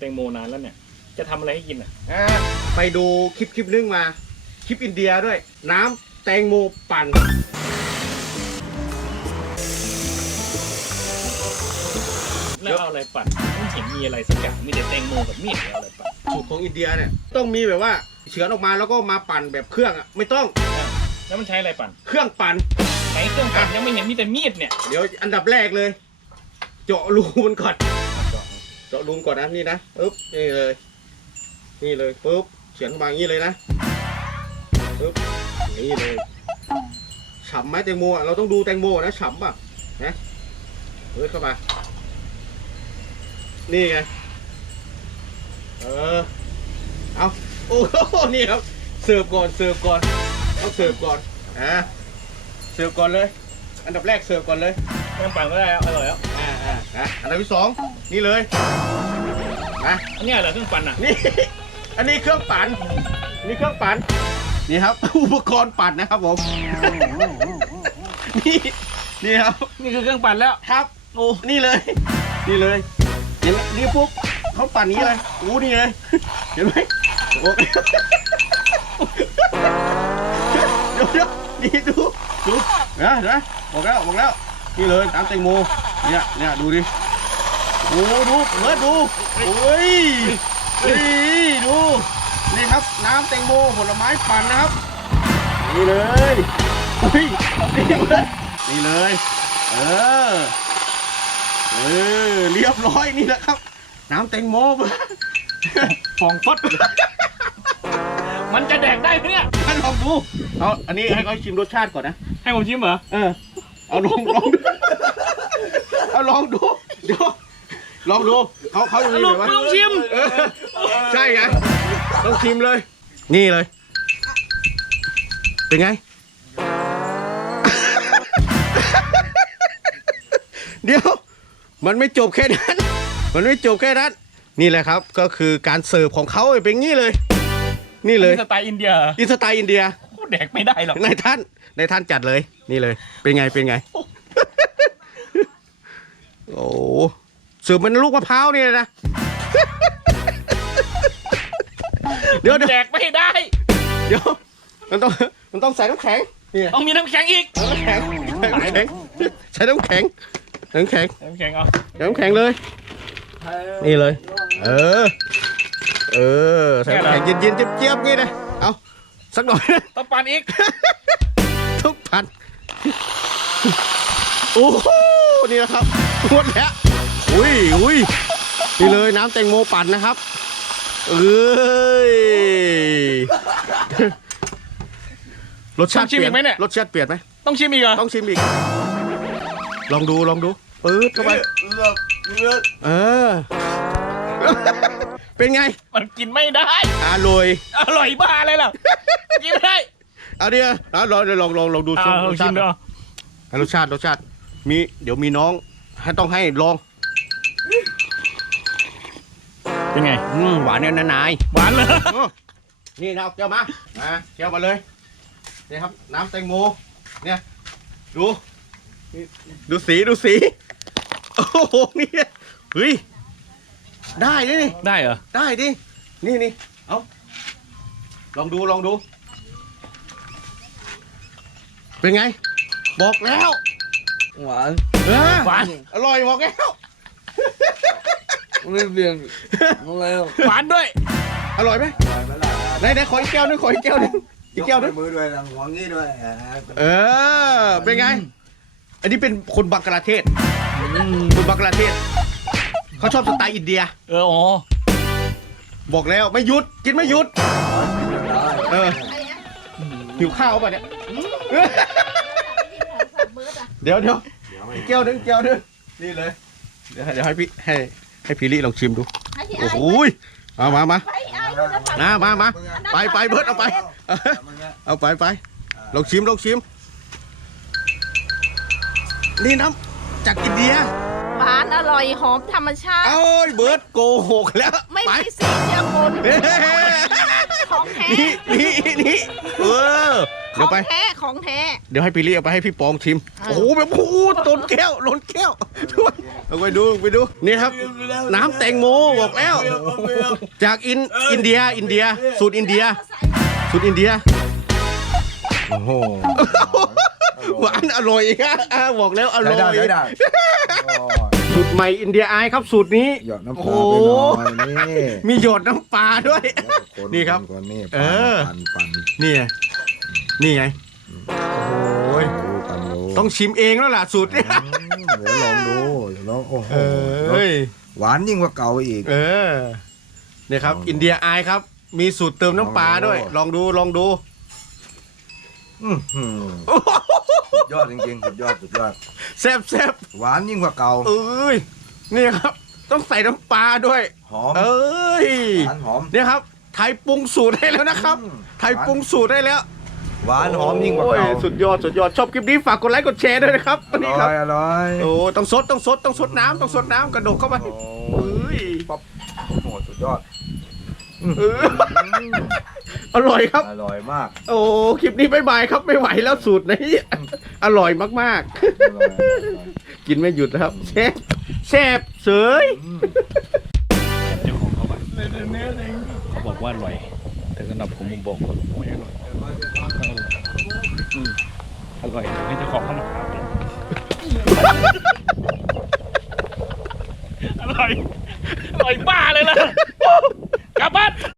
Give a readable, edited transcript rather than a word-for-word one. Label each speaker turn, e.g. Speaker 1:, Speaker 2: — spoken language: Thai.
Speaker 1: แตงโมนานแล้วเนี่ยจะทำอะไรให้กินอ่ะ
Speaker 2: ไปดูคลิปนึงมาคลิปอินเดียด้วยน้ำแตงโมปั่น
Speaker 1: แล้วเอาอะไรปั่นไม่เห็นมีอะไรสักอย่างมีแต่แตงโมกับมีดเอาอะไรปั่น
Speaker 2: สูตรของอินเดียเนี่ยต้องมีแบบว่าเฉือนออกมาแล้วก็มาปั่นแบบเครื่องอ่ะไม่ต้อง
Speaker 1: แล้วมันใช้อะไรปั่น
Speaker 2: เครื่องปั่น
Speaker 1: ใช้เครื่องปั่นยังไม่เห็นมีแต่มีดเนี่ย
Speaker 2: เดี๋ยวอันดับแรกเลยเจาะรูมันก่อนเจาะรูก่อนนะนี่นะปึ๊บนี่เลยปึ๊บเฉือนมาอย่างนี้เลยนะปึ๊บนี่เลยฉ่ำไหมแตงโมเราต้องดูแตงโมนะฉ่ำป่ะนะเฮ้ยเข้ามานี่ไงเอาโอ้โหนี่ครับเสิร์ฟก่อนต้องเสิร์ฟก่อนเสิร์ฟก่อนเลยอันดับแรกเสิร์ฟก่อนเลย
Speaker 1: เครื่องปั่นก็ได้อร่อยแล้ว
Speaker 2: อันดับที่สองนี่เลยนะ
Speaker 1: อันนี้เหรอเครื่องปั่นอ่ะ
Speaker 2: นี่อันนี้เครื่องปั่นนี่เครื่องปั่นนี่ครับอุปกรณ์ปั่นนะครับผมนี่ครับ
Speaker 1: นี่คือเครื่องปั่นแล้ว
Speaker 2: ครับโอ้นี่เลยเห็นนี่ปุ๊บเขาปั่นนี้เลยโอ้นี่เลยเห็นไหมโอ้เดี๋ยวนี่ดูนะบอกแล้วนี่เลยน้ำแตงโมเนี่ยดูดิโอ้ดูเปิดดูโอ้ยดูนี่ครับน้ำแตงโมผลไม้ปั่นนะครับนี่เลยนี่เลยเรียบร้อยนี่แหละครับน้ำแตงโม
Speaker 1: ฟองฟดมันจะแดกได้ไหมเนี่ย
Speaker 2: ลองดูเอาอันนี้ให้เขาชิมรสชาติก่อนนะ
Speaker 1: ให้ผมชิมเหรอ
Speaker 2: เอาลองดูเดี๋ยวลองดูเขาจะมีแบบว่า
Speaker 1: ต้องชิม
Speaker 2: ใช่ไงต้องชิมเลยนี่เลยเป็นไงเดี๋ยวมันไม่จบแค่นั้นนี่แหละครับก็คือการเสิร์ฟของเขาเป็นงี้เลยนี่เลย
Speaker 1: สไตล์อินเดียแดกไม่ได้หรอก
Speaker 2: นายท่านจัดเลยนี่เลยเป็นไงโอ้เสิร์ฟมันลูกมะพร้าวนี่นะเดี๋ยว
Speaker 1: แดกไม่ได้
Speaker 2: เดี๋ยวมันต้องใส่น้ำแข็งนี่
Speaker 1: ต้องมีน้ำแข็งอีก
Speaker 2: น้ำแข็งใช้น้ำแข็งเอาน้ำแข็งเลยนี่เลยใส่น้ำแข็งเย็นเจี๊ยบงี้นะเอาสักหน่อยนะ
Speaker 1: ต้องปั่นอีก
Speaker 2: ทุกปั่นโอ้โหนี่แหละครับหมดแล้วอุ้ยนี่เลยน้ำแตงโมปั่นนะครับรสชาติเปลี่ยนไหมเนี่ย
Speaker 1: ต้องชิมอีกเหรอ
Speaker 2: ต้องชิมอีกลองดูปื๊ดเข้าไปเป็นไง
Speaker 1: มันกินไม่ได้
Speaker 2: อร่อย
Speaker 1: บ้าเลยล่ะกินไม่ได้
Speaker 2: เอาดิลองดูรสชาติมีเดี๋ยวมีน้องต้องให้ลอง
Speaker 1: เป็นไง
Speaker 2: หวานเนี่ยนาย
Speaker 1: หวานเลย
Speaker 2: นี่นะเอาแก้วมาแก้วมาเลยนี่ครับน้ำแตงโมเนี่ยดูสีโอ้โหนี่เฮ้ยได้ดิ
Speaker 1: ได้เหรอ
Speaker 2: ได้ดินี่เอาลองดูเป็นไงบอกแล้ว
Speaker 3: หวาน
Speaker 2: อร่อยบอกแล้ว
Speaker 3: ไม่เปลี่ยนอะไร
Speaker 1: หวานด้วย
Speaker 2: อร่อยไหมไหนขออีกแก้วนึงอีกแก้วนึง
Speaker 3: มือด้วยหัวงี้ด้วย
Speaker 2: เป็นไงอันนี้เป็นคนบังกลาเทศเขาชอบสไตล์อินเดียบอกแล้วไม่หยุดกินไม่หยุดหิวข้าวป่ะเนี่ยเดี๋ยวแก้วนึงนี่เลยเดี๋ยวให้พี่ลี่ลองชิมดูโอ้โหมาไปเบิร์ดเอาไปลองชิมนี่น้ำจากอินเดีย
Speaker 4: หวานอร่อยหอมธรรมชาติ
Speaker 2: เบิร์ดโกหกแล้ว
Speaker 4: ไม่มีสีเจือปนของแท้
Speaker 2: นี่เออ
Speaker 4: ข
Speaker 2: เดี๋ย
Speaker 4: อ
Speaker 2: ว
Speaker 4: ง
Speaker 2: ไป
Speaker 4: แท้ของแท้
Speaker 2: เดี๋ยวให้พี่ลี่เอาไปให้พี่ปองชิม โอ้โหแบบโอ้โหล้นแก้วเอาไปดูนี่ครับ น้ำแตงโมบอกแล้ว จากอินเดียสูตรอินเดีย
Speaker 3: โอ้โห
Speaker 2: หวานอร่อยครับบอกแล้วอร่อย
Speaker 3: ได้
Speaker 2: สูตรใหม่อินเดียไอครับสูตรนี้
Speaker 3: หยอดน้ำป
Speaker 2: โอ้
Speaker 3: ลา
Speaker 2: โห
Speaker 3: ไปหน่อยนี่
Speaker 2: มีหยดน้ำปลาด้วย นี่ครับ
Speaker 3: ก่อนนี่
Speaker 2: เออ
Speaker 3: ปั่น
Speaker 2: นี่ไงโอ้ย
Speaker 3: ปั่นดู
Speaker 2: ต้องชิมเองแล้วล่ะสูตรเนี่ย
Speaker 3: เดี๋ยวลองดูโอ้โห
Speaker 2: เอ้ย
Speaker 3: หวานยิ่งกว่าเก่าอีก
Speaker 2: เนี่ยครับ อินเดียไอครับ มีสูตรเติมน้ำปลาด้วย ลองดู
Speaker 3: สุดยอดจริงๆสุดยอด
Speaker 2: แซ่บ
Speaker 3: หวานยิ่งกว่าเก่า
Speaker 2: เอ้ยนี่ครับ ต้องใส่น้ำปลาด้วย
Speaker 3: หอม
Speaker 2: เอ้ย
Speaker 3: หวานหอม
Speaker 2: เนี่ยครับ ไทยปรุงสูตรให้แล้วนะครับ ไทยปรุงสูตรได้แล้ว
Speaker 3: หวานหอมยิ่งกว่าเก่า
Speaker 2: โอ้ยสุดยอดชอบคลิปนี้ฝากกดไลค์กดแชร์ด้วยนะครับ
Speaker 3: อ
Speaker 2: วันนี้
Speaker 3: ร่
Speaker 2: ค
Speaker 3: อ
Speaker 2: รับ
Speaker 3: ยอร่อย
Speaker 2: โอ้ต้องสดน้ำกระดกเข้าไป
Speaker 3: โอ้
Speaker 2: เอ้ย
Speaker 3: ป๊อปโอ้โหสุดยอด
Speaker 2: เอออร่อยครับ
Speaker 3: อร่อยมาก
Speaker 2: โอ้คลิปนี้บ๊ายบายครับไม่ไหวแล้วสูตรนี้อร่อยมาก
Speaker 3: อร่อย
Speaker 2: ๆ กินไม่หยุดนะครับแซ่บเสย
Speaker 1: เจ้าของเขาอะเขาบอกว่าอร่อย แต่สำหรับผมบอกว่าไม่อร่อยอร่อยให้เจ้าของเข้ามาถามอร่อยบ้าเลยล่ะกลับบ้าน